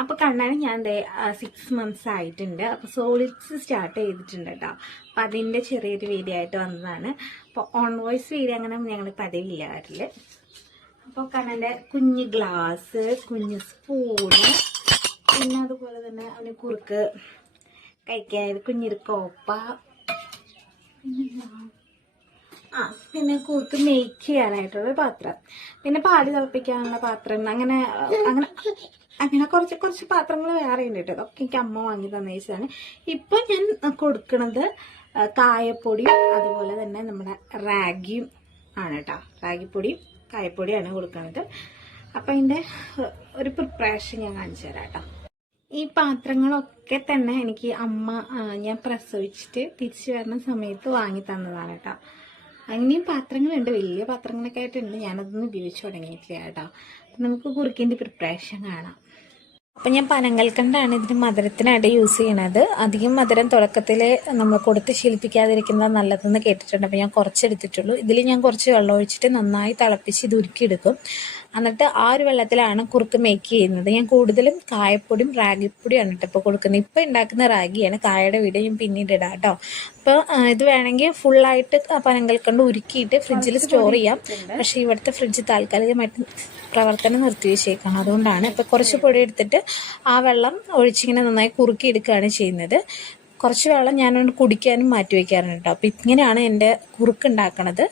അപ്പോൾ കണ്ണന് ഞാൻ 6 months ആയിട്ടുണ്ട്. അപ്പോൾ സോളിഡ്സ് സ്റ്റാർട്ട് ചെയ്തിട്ടുണ്ട് കേട്ടോ. അപ്പം അതിൻ്റെ ചെറിയൊരു വീഡിയോ ആയിട്ട് വന്നതാണ്. അപ്പോൾ ഓൺ വോയിസ് വീഡിയോ അങ്ങനെ ഞങ്ങൾ പതിവില്ല കാട്ടിൽ. അപ്പോൾ കണ്ണൻ്റെ കുഞ്ഞ് ഗ്ലാസ്, കുഞ്ഞ് സ്പൂണ്, പിന്നെ അതുപോലെ തന്നെ അവന് കുറുക്ക് കഴിക്കാൻ കുഞ്ഞൊരു കോപ്പ, പിന്നെ കുറുക്ക് മേക്ക് ചെയ്യാനായിട്ടുള്ള പാത്രം, പിന്നെ പാല് തിളപ്പിക്കാനുള്ള പാത്രം, അങ്ങനെ അങ്ങനെ അങ്ങനെ കുറച്ച് പാത്രങ്ങൾ വേറെ ഉണ്ട് കേട്ടോ. അതൊക്കെ എനിക്ക് അമ്മ വാങ്ങി തന്നേച്ചാണ്. ഇപ്പം ഞാൻ കൊടുക്കുന്നത് കായപ്പൊടിയും അതുപോലെ തന്നെ നമ്മുടെ റാഗിയും ആണ് കേട്ടോ. റാഗിപ്പൊടിയും കായപ്പൊടിയാണ് കൊടുക്കുന്നത്. അപ്പം അതിൻ്റെ ഒരു പ്രിപ്പറേഷൻ ഞാൻ കാണിച്ചു തരാം കേട്ടോ. ഈ പാത്രങ്ങളൊക്കെ തന്നെ എനിക്ക് അമ്മ ഞാൻ പ്രസവിച്ചിട്ട് തിരിച്ചു വരുന്ന സമയത്ത് വാങ്ങി തന്നതാണ് കേട്ടോ. അങ്ങനെയും പാത്രങ്ങളുണ്ട്, വലിയ പാത്രങ്ങളൊക്കെ ആയിട്ടുണ്ട്. ഞാനതൊന്നും ഉപയോഗിച്ച് തുടങ്ങിയിട്ടില്ല കേട്ടോ. അപ്പം നമുക്ക് കുറുക്കിൻ്റെ പ്രിപ്പറേഷൻ കാണാം. അപ്പം ഞാൻ പനങ്കൽക്കണ്ടാണ് ഇതിന് മധുരത്തിനായിട്ട് യൂസ് ചെയ്യണത്. അധികം മധുരം തുടക്കത്തിൽ നമ്മൾ കൊടുത്ത് ശീലിപ്പിക്കാതിരിക്കുന്നത് നല്ലതെന്ന് കേട്ടിട്ടുണ്ട്. അപ്പം ഞാൻ കുറച്ചെടുത്തിട്ടുള്ളൂ. ഇതിൽ ഞാൻ കുറച്ച് വെള്ളം ഒഴിച്ചിട്ട് നന്നായി തിളപ്പിച്ച് ഇത് ഉരുക്കിയെടുക്കും. എന്നിട്ട് ആ ഒരു വെള്ളത്തിലാണ് കുറുക്ക് മേക്ക് ചെയ്യുന്നത്. ഞാൻ കൂടുതലും കായപ്പൊടിയും റാഗിപ്പൊടിയാണ് കേട്ടോ ഇപ്പോൾ കൊടുക്കുന്നത്. ഇപ്പോൾ ഉണ്ടാക്കുന്ന റാഗിയാണ്. കായയുടെ വീഡിയോ ഞാൻ പിന്നീട് ഇടാം കേട്ടോ. അപ്പോൾ ഇത് വേണമെങ്കിൽ ഫുള്ളായിട്ട് പനങ്കൽക്കണ്ട് ഉരുക്കിയിട്ട് ഫ്രിഡ്ജിൽ സ്റ്റോർ ചെയ്യാം. പക്ഷേ ഇവിടുത്തെ ഫ്രിഡ്ജ് താൽക്കാലികമായിട്ട് പ്രവർത്തനം നിർത്തി വെച്ചേക്കാണ്. അതുകൊണ്ടാണ് ഇപ്പോൾ കുറച്ച് പൊടി എടുത്തിട്ട് ആ വെള്ളം ഒഴിച്ചിങ്ങനെ നന്നായി കുറുക്കി എടുക്കുകയാണ് ചെയ്യുന്നത്. കുറച്ച് വെള്ളം ഞാനോട് കുടിക്കാനും മാറ്റി വയ്ക്കാറുണ്ട് കേട്ടോ. അപ്പോൾ ഇങ്ങനെയാണ് എൻ്റെ കുറുക്ക് ഉണ്ടാക്കണത്.